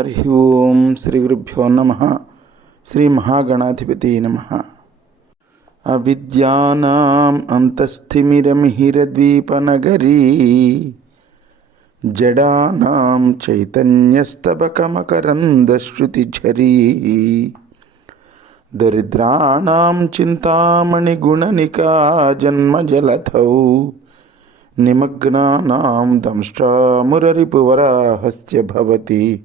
హరి ఓం శ్రీ గురుభ్యో నమ. శ్రీ మహాగణాధిపతి నమ. అవిద్యానాం అంతస్థిమిరమిహిరద్వీపనగరీ. జడానాం చైతన్యస్తబకమకరందశ్రుతిఝరీ దరిద్రాణం చింతామణిగుణనికా జన్మజలథౌ నిమగ్నానాం దంష్టామురరిపువరాహస్య భవతి.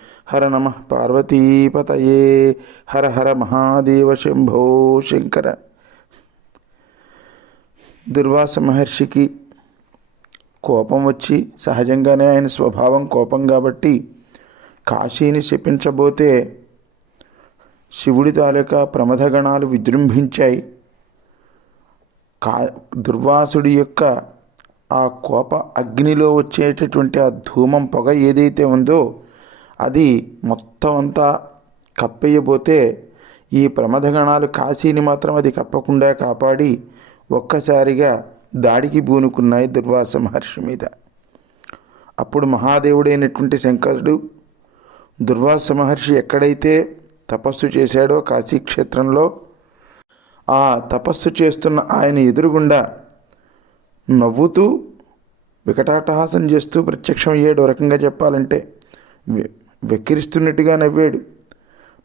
హర నమ పార్వతీపతయే. హర హర మహాదేవ శంభో శంకర. దుర్వాస మహర్షికి కోపం వచ్చి సహజంగానే ఆయన స్వభావం కోపం కాబట్టి కాశీని శపించబోతే శివుడి తాలూకా ప్రమథగణాలు విజృంభించాయి. కా దుర్వాసుడి యొక్క ఆ కోప అగ్నిలో వచ్చేటటువంటి ఆ ధూమం పొగ ఏదైతే ఉందో అది మొత్తం అంతా కప్పేయబోతే ఈ ప్రమథగణాలు కాశీని మాత్రం అది కప్పకుండా కాపాడి ఒక్కసారిగా దాడికి బూనుకున్నాయి దుర్వాస మహర్షి మీద. అప్పుడు మహాదేవుడైనటువంటి శంకరుడు దుర్వాస మహర్షి ఎక్కడైతే తపస్సు చేశాడో కాశీక్షేత్రంలో ఆ తపస్సు చేస్తున్న ఆయన ఎదురుగుండా నవ్వుతూ వికటాటహాసం చేస్తూ ప్రత్యక్షం రకంగా చెప్పాలంటే వెక్కిరిస్తున్నట్టుగా నవ్వాడు.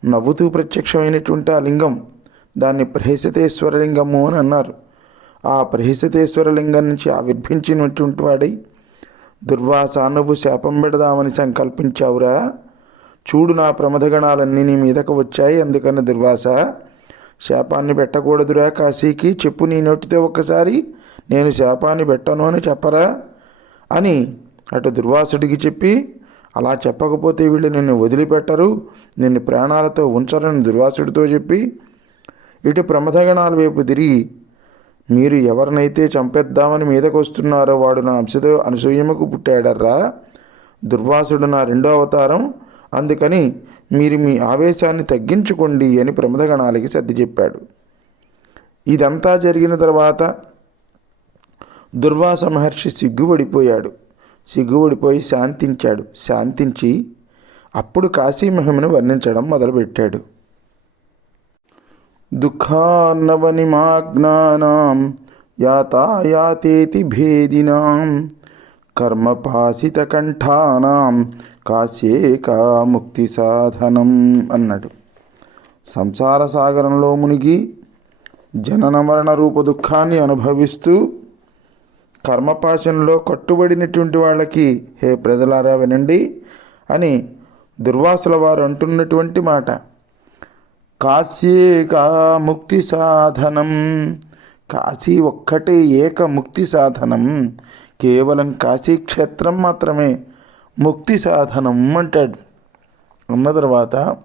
నవ్వుతూ ప్రత్యక్షమైనటువంటి ఆ లింగం దాన్ని ప్రహేశతేశ్వరలింగము అని అన్నారు. ఆ ప్రహేశతేశ్వరలింగం నుంచి ఆవిర్భించినటువంటి వాడై దుర్వాస నువ్వు శాపం పెడదామని సంకల్పించావురా. చూడు నా ప్రమదగణాలన్నీ నీ మీదకు వచ్చాయి. అందుకని దుర్వాస శాపాన్ని పెట్టకూడదురా కాశీకి. చెప్పు నీ నోటితో ఒక్కసారి నేను శాపాన్ని పెట్టను అని చెప్పరా అని అటు దుర్వాసుడికి చెప్పి అలా చెప్పకపోతే వీళ్ళు నిన్ను వదిలిపెట్టరు నిన్ను ప్రాణాలతో ఉంచరని దుర్వాసుడితో చెప్పి ఇటు ప్రమథగణాల వైపు తిరిగి మీరు ఎవరినైతే చంపేద్దామని మీదకు వస్తున్నారో వాడు నా అంశతో అనసూయముకు పుట్టాడర్రా. దుర్వాసుడు నా రెండో అవతారం అందుకని మీరు మీ ఆవేశాన్ని తగ్గించుకోండి అని ప్రమథగణాలకి సర్ది చెప్పాడు. ఇదంతా జరిగిన తర్వాత దుర్వాస మహర్షి సిగ్గుపడిపోయాడు. సిగ్గుపడిపోయి శాంతించాడు. శాంతించి అప్పుడు కాశీ మహిమను వర్ణించడం మొదలుపెట్టాడు. దుఃఖాన్నవనిమాజ్ఞానాం యాతాయాతేతి భేదినాం కర్మపాసితకంఠానాం కాశేకా ముక్తి సాధనం అన్నాడు. సంసార సాగరంలో మునిగి జనన మరణ రూప దుఃఖాన్ని అనుభవిస్తూ కర్మపాశంలో కట్టుబడినటువంటి వాళ్ళకి హే ప్రజలారా వినండి అని దుర్వాసుల వారు అంటున్నటువంటి మాట. కాశీకా ముక్తి సాధనం. కాశీ ఒక్కటే ఏక ముక్తి సాధనం. కేవలం కాశీక్షేత్రం మాత్రమే ముక్తి సాధనం అంటాడు. అన్న తర్వాత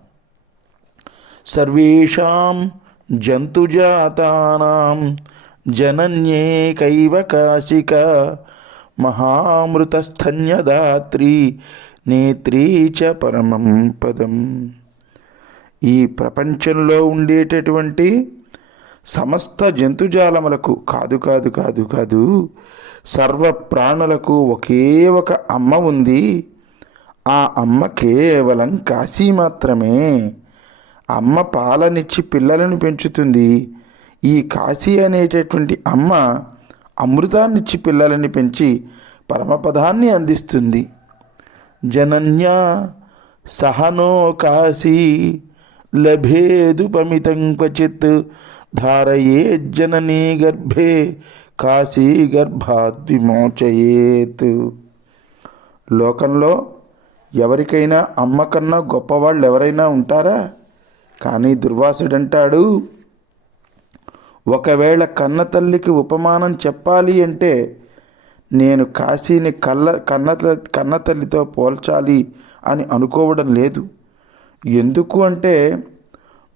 సర్వేషాం జంతుజాతానాం జనన్యేకైవ కాశిక మహామృతస్థన్యదాత్రి నేత్రీ చ పరమం పదం ఈ ప్రపంచంలో ఉండేటటువంటి సమస్త జంతుజాలములకు కాదు కాదు కాదు కాదు సర్వ ప్రాణులకు ఒకే ఒక అమ్మ ఉంది. ఆ అమ్మ కేవలం కాశీ మాత్రమే. అమ్మ పాలనిచ్చి పిల్లలను పెంచుతుంది. ఈ కాశీ అనేటటువంటి అమ్మ అమృతాన్నిచ్చి పిల్లలని పెంచి పరమపదాన్ని అందిస్తుంది. జనన్య సహనో కాశీ లభేదుపమితం క్వచిత్ ధారయే జననీ గర్భే కాశీ గర్భాద్విమోచయేత్. లోకంలో ఎవరికైనా అమ్మ కన్నా గొప్పవాళ్ళు ఎవరైనా ఉంటారా? కానీ దుర్వాసుడంటాడు ఒకవేళ కన్నతల్లికి ఉపమానం చెప్పాలి అంటే నేను కాశీని కళ్ళ కన్న కన్నతల్లితో పోల్చాలి అని అనుకోవడం లేదు. ఎందుకు అంటే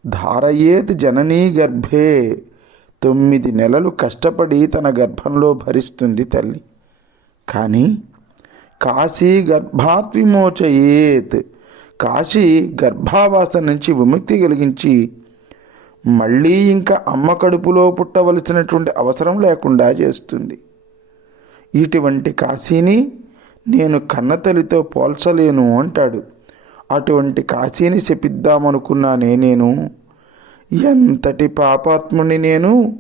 ధారయేత్ జననీ గర్భే తొమ్మిది నెలలు కష్టపడి తన గర్భంలో భరిస్తుంది తల్లి. కానీ కాశీ గర్భాత్ విమోచయేత్ కాశీ గర్భావాస నుంచి విముక్తి కలిగించి మళ్ళీ ఇంకా అమ్మ కడుపులో పుట్టవలసినటువంటి అవసరం లేకుండా చేస్తుంది. ఇటువంటి కాశీని నేను కన్నతల్లితో పోల్చలేను అంటాడు. అటువంటి కాశీని శపిద్దామనుకున్నానే నేను. ఎంతటి పాపాత్ముని నేను?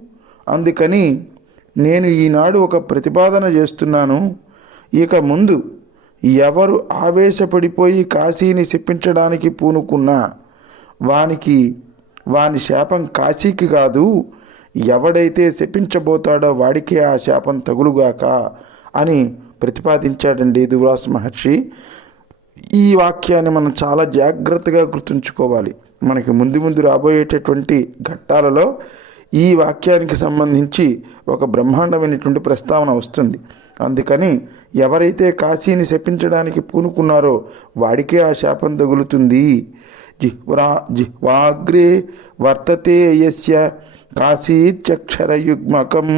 అందుకని నేను ఈనాడు ఒక ప్రతిపాదన చేస్తున్నాను. ఇక ముందు ఎవరు ఆవేశపడిపోయి కాశీని శపించడానికి పూనుకున్నా వానికి వాని శాపం కాశీకి కాదు ఎవడైతే శపించబోతాడో వాడికే ఆ శాపం తగులుగాక అని ప్రతిపాదించాడండి దువ్రాస్ మహర్షి. ఈ వాక్యాన్ని మనం చాలా జాగ్రత్తగా గుర్తుంచుకోవాలి. మనకి ముందు ముందు రాబోయేటటువంటి ఘట్టాలలో ఈ వాక్యానికి సంబంధించి ఒక బ్రహ్మాండమైనటువంటి ప్రస్తావన వస్తుంది. అందుకని ఎవరైతే కాశీని శపించడానికి పూనుకున్నారో వాడికే ఆ శాపం తగులుతుంది. జిహ్వరా జిహ్వాగ్రే వర్తతే యస్య కాశీచక్షరయుగ్మకం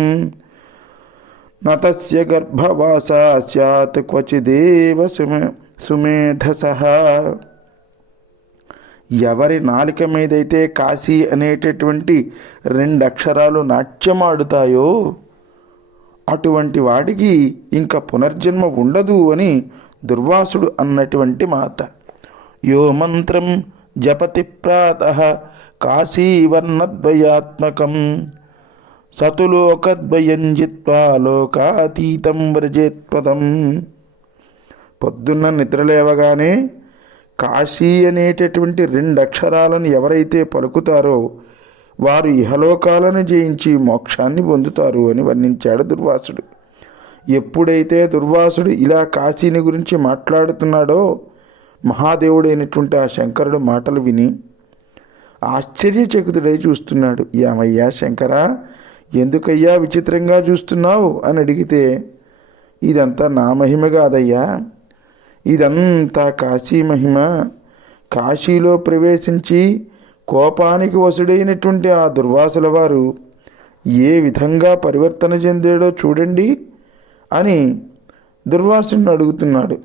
నతస్య గర్భవాస స్యాత్ క్వచిదేవ సుమే సుమేధస ఎవరి నాలిక మీదైతే కాశీ అనేటటువంటి రెండు అక్షరాలు నాట్యమాడుతాయో అటువంటి వాడికి ఇంకా పునర్జన్మ ఉండదు అని దుర్వాసుడు అన్నటువంటి మాట. యో మంత్రం జపతి ప్రాత కాశీవర్ణద్వయాత్మకం సతులోకద్వయం జిత్వా లోకాతీతం వ్రజేత్పదం. పొద్దున్న నిద్రలేవగానే కాశీ అనేటటువంటి రెండు అక్షరాలను ఎవరైతే పలుకుతారో వారు ఇహలోకాలను జయించి మోక్షాన్ని పొందుతారు అని వర్ణించాడు దుర్వాసుడు. ఎప్పుడైతే దుర్వాసుడు ఇలా కాశీని గురించి మాట్లాడుతున్నాడో మహాదేవుడైనటువంటి ఆ శంకరుడు మాటలు విని ఆశ్చర్యచకితుడై చూస్తున్నాడు. ఏమయ్యా శంకరా ఎందుకయ్యా విచిత్రంగా చూస్తున్నావు? అని అడిగితే ఇదంతా నా మహిమ కాదయ్యా. ఇదంతా కాశీ మహిమ. కాశీలో ప్రవేశించి కోపానికి వసుడైనటువంటి ఆ దుర్వాసుల వారు ఏ విధంగా పరివర్తన చెందాడో చూడండి అని దుర్వాసుని అడుగుతున్నాడు.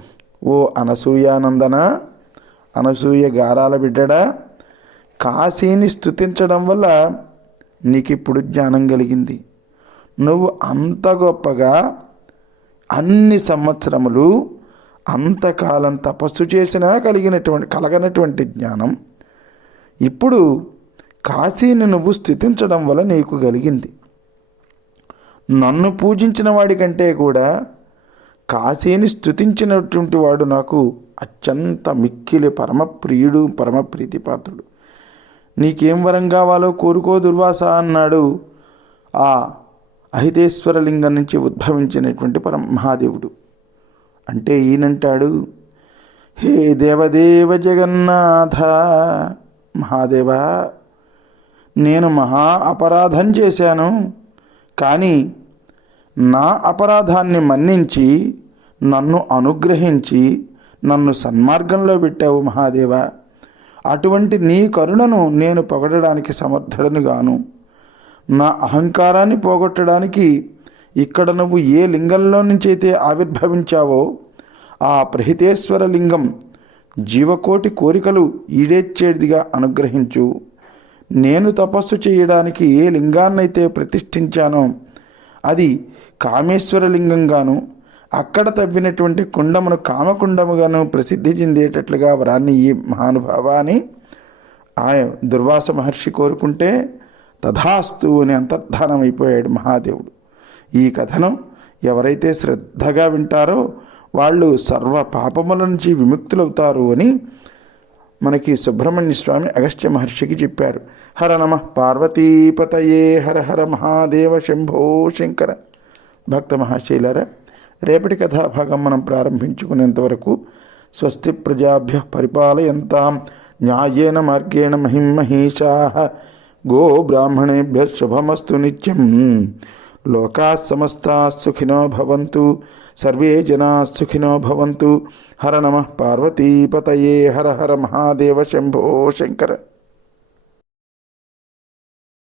ఓ అనసూయానందన? అనసూయ గారాల బిడ్డడా కాశీని స్తుతించడం వల్ల నీకు ఇప్పుడు జ్ఞానం కలిగింది. నువ్వు అంత గొప్పగా అన్ని సంవత్సరములు అంతకాలం తపస్సు చేసినా కలిగినటువంటి కలగనటువంటి జ్ఞానం ఇప్పుడు కాశీని నువ్వు స్థుతించడం వల్ల నీకు కలిగింది. నన్ను పూజించిన వాడికంటే కూడా కాశీని స్థుతించినటువంటి వాడు నాకు అత్యంత మిక్కిలి పరమ ప్రియుడు పరమ ప్రీతిపాత్రుడు నీకేం వరం కావాలో కోరుకో దుర్వాస అన్నాడు ఆ అహితేశ్వరలింగం నుంచి ఉద్భవించినటువంటి పరమ మహాదేవుడు అంటే ఈయనంటాడు హే దేవదేవ జగన్నాథ మహాదేవ నేను మహా అపరాధం చేశాను. కానీ నా అపరాధాన్ని మన్నించి నన్ను అనుగ్రహించి నన్ను సన్మార్గంలో పెట్టావు మహాదేవ. అటువంటి నీ కరుణను నేను పొగడడానికి సమర్థుడను గాను నా అహంకారాన్ని పోగొట్టడానికి ఇక్కడ నువ్వు ఏ లింగంలో నుంచి అయితే ఆవిర్భవించావో ఆ ప్రహితేశ్వర లింగం జీవకోటి కోరికలు ఈడేర్చేదిగా అనుగ్రహించు. నేను తపస్సు చేయడానికి ఏ లింగాన్నైతే ప్రతిష్ఠించానో అది కామేశ్వర లింగంగాను అక్కడ తవ్వినటువంటి కుండమును కామకుండముగాను ప్రసిద్ధి చెందేటట్లుగా వరాన్ని ఈ మహానుభావాన్ని ఆ దుర్వాస మహర్షి కోరుకుంటే తథాస్తు అని అంతర్ధానం అయిపోయాడు మహాదేవుడు. ఈ కథను ఎవరైతే శ్రద్ధగా వింటారో వాళ్ళు సర్వ పాపముల నుంచి విముక్తులవుతారు అని మనకి సుబ్రహ్మణ్య స్వామి అగస్త్య మహర్షికి చెప్పారు. హర నమ. పార్వతీపతయే హర హర మహాదేవ శంభో శంకర. భక్త మహాశైలరా రేపటి కథాభాగం మనం ప్రారంభించుకునేంత వరకు స్వస్తి ప్రజాభ్య పరిపాలయంతాం. న్యాయేన మార్గేణ మహిం మహిషా గో బ్రాహ్మణేభ్య శుభమస్తు నిత్యం. లోకా సమస్తా సుఖినో భవంతు సర్వే జనా సుఖినో భవంతు హర నమ పార్వతీపతయే హర హర మహాదేవ శంభో శంకర